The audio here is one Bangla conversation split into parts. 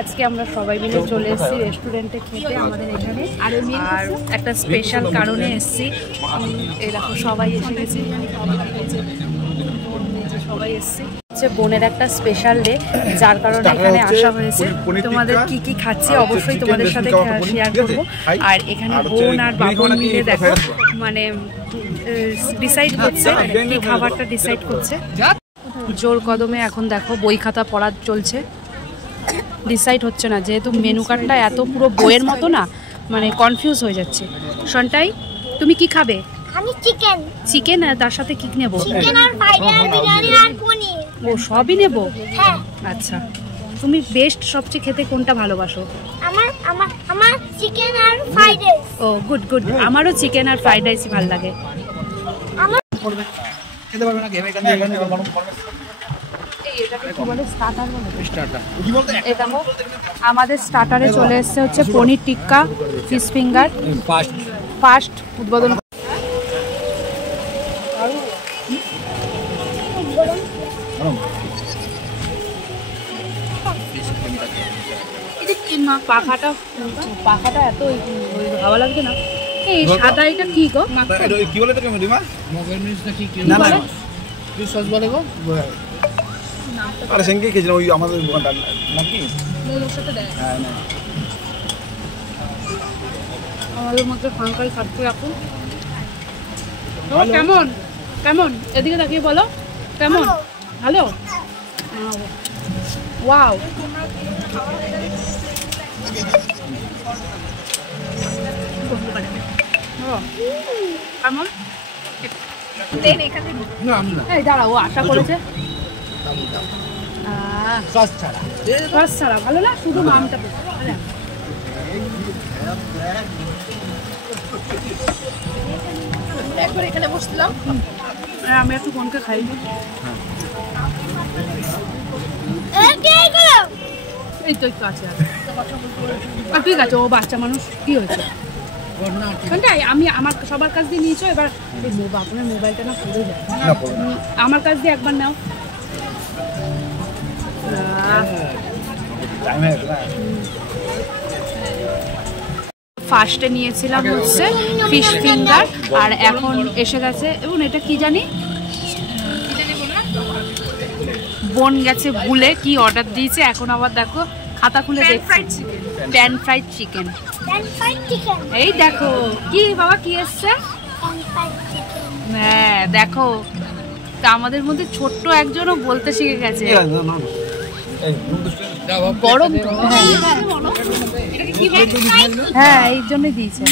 আজকে আমরা সবাই মিলে চলে এসেছি রেস্টুরেন্টে খেতে আমাদের এখানে, আর একটা স্পেশাল কারণে এসেছি। এই দেখো সবাই এসে গেছি, সবাই এসেছি। হচ্ছে বোনের একটা স্পেশাল ডে, যার কারণে এখানে আসা হয়েছে। তোমাদের কি কি খাচ্ছি অবশ্যই তোমাদের সাথে শেয়ার করবো। আর এখানে বোন আর বাবন মিলে দেখো মানে ডিসাইড করছে কি খাবারটা ডিসাইড করছে। জোর কদমে এখন দেখো বই খাতা পড়া চলছে, ডিসাইড হচ্ছে না, যেহেতু মেনু কার্ডটা এত পুরো বইয়ের মতো না, মানে কনফিউজ হয়ে যাচ্ছে। সন্টাই তুমি কি খাবে? আমি চিকেন। চিকেন আর তার সাথে কি নেব? চিকেন আর ফ্রাইড রাইস, বিরিয়ানি আর পনির। ও সবই নেব? হ্যাঁ। আচ্ছা, তুমি বেস্ট সবচেয়ে খেতে কোনটা ভালোবাসো? আমার চিকেন আর ফ্রাইড রাইস। ও গুড গুড, আমারও চিকেন আর ফ্রাইড রাইসই ভালো লাগে। আমার খেতে পারবে না গেমে এখানে আমাদের স্টার্টারে চলে এসছে হচ্ছে paneer tikka, fish finger, first উদ্বোধন। পাখাটা এত ভালো লাগছে না। এই সাদা এটা কি গো? কি বলে তোকে মা? মগের মিক্স না কি সস বলে গো? আরে সঙ্গে খেয়েছিলাম ওই আমাদের দোকানটা নাকি মোমোর সাথে দেয়। হ্যাঁ না আমাদের মধ্যে ফাঙ্কাই খাচ্ছি এখন। কেমন কেমন এদিকে তাকিয়ে বলো, কেমন? ভালো। ওয়াও, কেমন? এই দাঁড়াও, আশা করেছে সস ছাড়া ভালো না, শুধু নামটা। একবার এখানে বসছিলাম, আমি একটু বোনকে খাই। এই তো একটু আছে, ঠিক আছে, ও বাচ্চা মানুষ, কি হয়েছে? আমি আমার সবার কাছ দিয়ে নিয়েছো, এবার আপনার মোবাইলটা না পড়ে যায়, আমার কাছ দিয়ে একবার নাও। ফার্স্টে নিয়েছিলাম হচ্ছে ফিশ ফিঙ্গার, আর এখন এসে গেছে এবং এটা কি জানি বোন গেছে ভুলে কি অর্ডার দিয়েছে। এখন আবার দেখো খাতা খুলে দেখছি, প্যান ফ্রাইড চিকেন। এই দেখো কি বাবা কি এসছে, হ্যাঁ দেখো, তা আমাদের মধ্যে ছোট্ট একজনও বলতে শিখে গেছে। গরম তো, হ্যাঁ এই জন্যই দিয়েছে।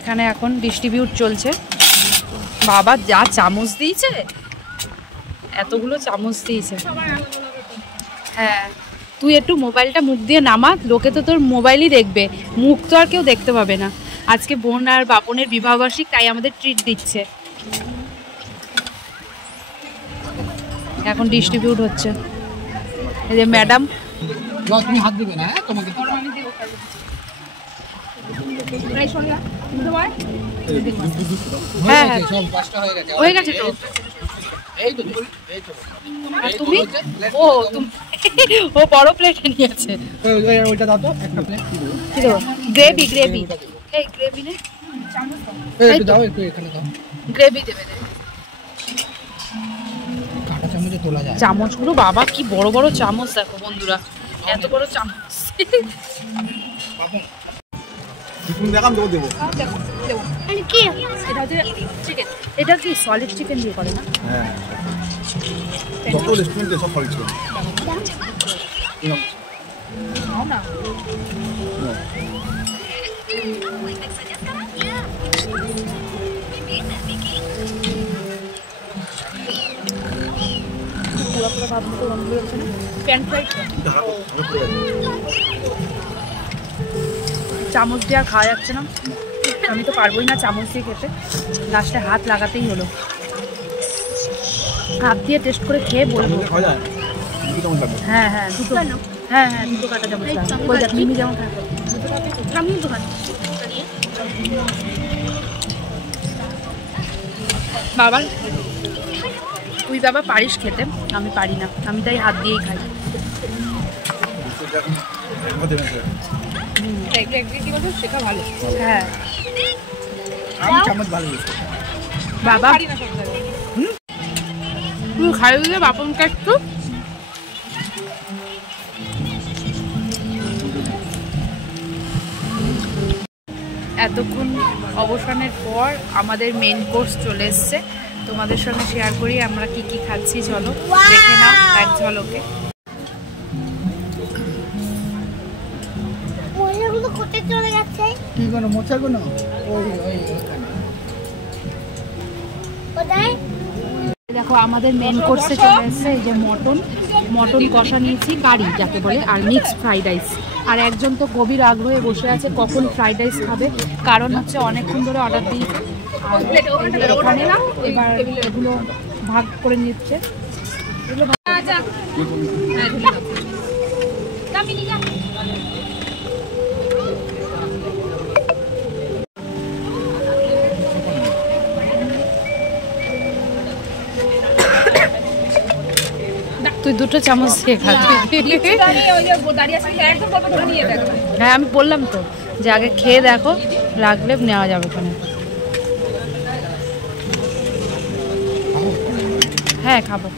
এখানে এখন ডিস্ট্রিবিউট চলছে। বাবা যা চামচ দিয়েছে, এতগুলো চামচ দিয়েছে। হ্যাঁ তুই একটু মোবাইলটা মুখ দিয়ে নামা, লোকে তো তোর মোবাইলই দেখবে, মুখ তো আর কেউ দেখতে পাবে না। আজকে বোন আর বাপনের বিবাহবার্ষিক, তাই আমাদের ট্রিট দিচ্ছে। এখন ডিস্ট্রিবিউট হচ্ছে। এই যে ম্যাডাম, তুমি হাত দিবে না তোমাকে, হ্যাঁ সব পাঁচটা হয়ে গেছে তো। তুমি ও বড় প্লেট নিয়েছে, ওইটা দাও তো একটা প্লেট। কি দেবো? গ্রেভি গ্রেভি, এই গ্রেভি নে, একটু দাও, একটু এখানে দাও, গ্রেভি দেবে। কাঁটা চামচে তোলা যায় চামচগুলো, বাবা কি বড় বড় চামচ দেখো বন্ধুরা, এত বড় চামচ। দেখাম দেবো দেবো। এটা কি সলিড চিকেন দিয়ে করে না? হ্যাঁ যত রেস্টুরেন্টে সব সলিড চিকেন। না চামচ দিয়ে আর খাওয়া যাচ্ছে না, আমি তো পারবোই না চামচ দিয়ে খেতে, লাস্টে হাত লাগাতেই হলো। হাত দিয়ে টেস্ট করে খেয়ে বলবো। হ্যাঁ হ্যাঁ দুটো, হ্যাঁ হ্যাঁ দুটো কাটা চামচ। ওই দেখ মিমি যেমন থাকে, বাবার তুই বাবা পারিস খেতে, আমি পারি না, আমি তাই হাত দিয়েই খাই। শেখা ভালো। হ্যাঁ বাবা তুই খাই দিলে বাপনকে একটু। এতক্ষণ অবসানের পর আমাদের মেন কোর্স চলে এসছে, তোমাদের সঙ্গে শেয়ার করি আমরা কি কি খাচ্ছি। চলো দেখে নাও এক ঝলকে। দেখো আমাদের মেন কোর্সে চলে এসছে এই যে মটন কষা নিয়েছি, কারি যাকে বলে, আর মিক্স ফ্রাইড রাইস। আর একজন তো গভীর আগ্রহে বসে আছে কখন ফ্রাইড রাইস খাবে, কারণ হচ্ছে অনেকক্ষণ ধরে অর্ডার দিয়েছে। আর এখানে এবার এগুলো ভাগ করে নিচ্ছে। তুই দুটো চামচ দিয়ে খাবি। হ্যাঁ আমি বললাম তো যে আগে খেয়ে দেখো, লাগলে নেওয়া যাবে ওখানে। হ্যাঁ খাবো।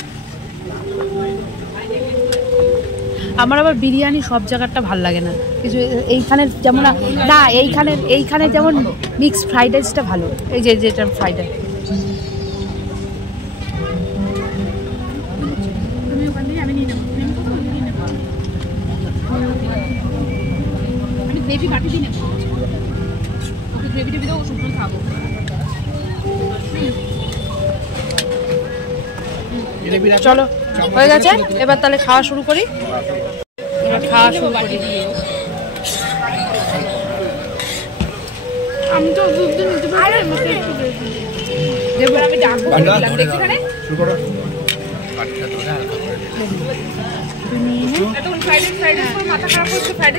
আমার আবার বিরিয়ানি সব জায়গাটা ভাল লাগে না, কিছু এইখানে যেমন না, এইখানে যেমন মিক্স ফ্রাইড রাইসটা ভালো, এই যে যেটা ফ্রাইড রাইস। চলো হয়ে গেছে, এবার তাহলে খাওয়া শুরু করি। এবার খাওয়া শুরু করি। আমি তো দুধ নিতে পারি, আমি ডাকবো এখানে। মাথা খারাপ হচ্ছে, ফ্রাইড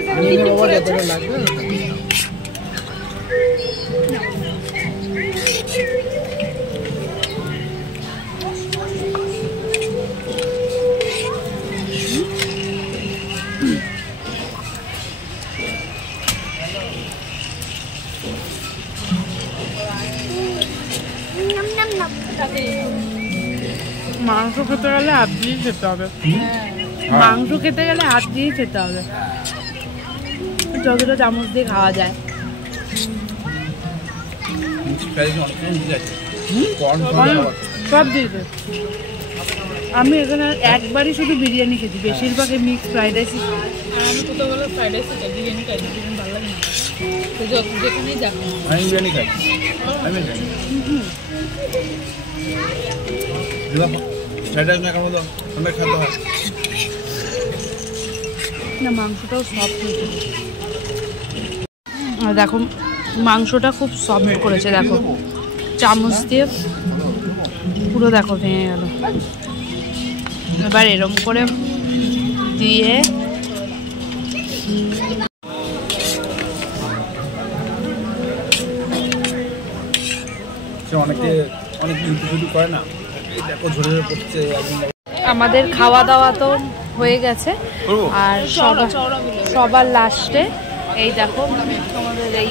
মাংস খেতে গেলে হাত দিয়ে খেতে হবে, মাংস খেতে গেলে হাত দিয়ে খেতে হবে, যতটা চামচ দিয়ে খাওয়া যায়। সব দিয়েছে। আমি এখানে একবারই শুধু বিরিয়ানি খেয়েছি, বেশিরভাগ মিক্স ফ্রাইড রাইস। আমি তো বলো ফ্রাইড রাইস খাই, বিরিয়ানি খাই, বিরিয়ানি ভালো লাগে না। তো যেখানেই যাবো আমি বিরিয়ানি খাই, আমি খাই। না মাংসটাও সফট হয়েছে, দেখো মাংসটা খুব সফট করেছে, দেখো চামচ দিয়ে পুরো দেখো ভেঙে গেল। এবার এরম করে দিয়ে আমাদের খাওয়া দাওয়া তো হয়ে গেছে, আর সবার লাস্টে এই দেখো তোমাদের এই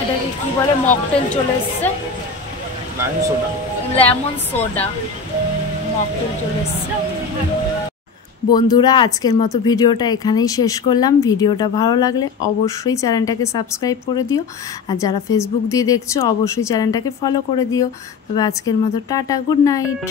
এটাকে কি বলে মকটেল চলে এসছে, লেমন সোডা মকটেল চলে এসছে। বন্ধুরা আজকের মতো ভিডিওটা এখানেই শেষ করলাম। ভিডিওটা ভালো লাগলে অবশ্যই চ্যানেলটাকে সাবস্ক্রাইব করে দিও, আর যারা ফেসবুক দিয়ে দেখছো অবশ্যই চ্যানেলটাকে ফলো করে দিও। তবে আজকের মতো টাটা, গুড নাইট।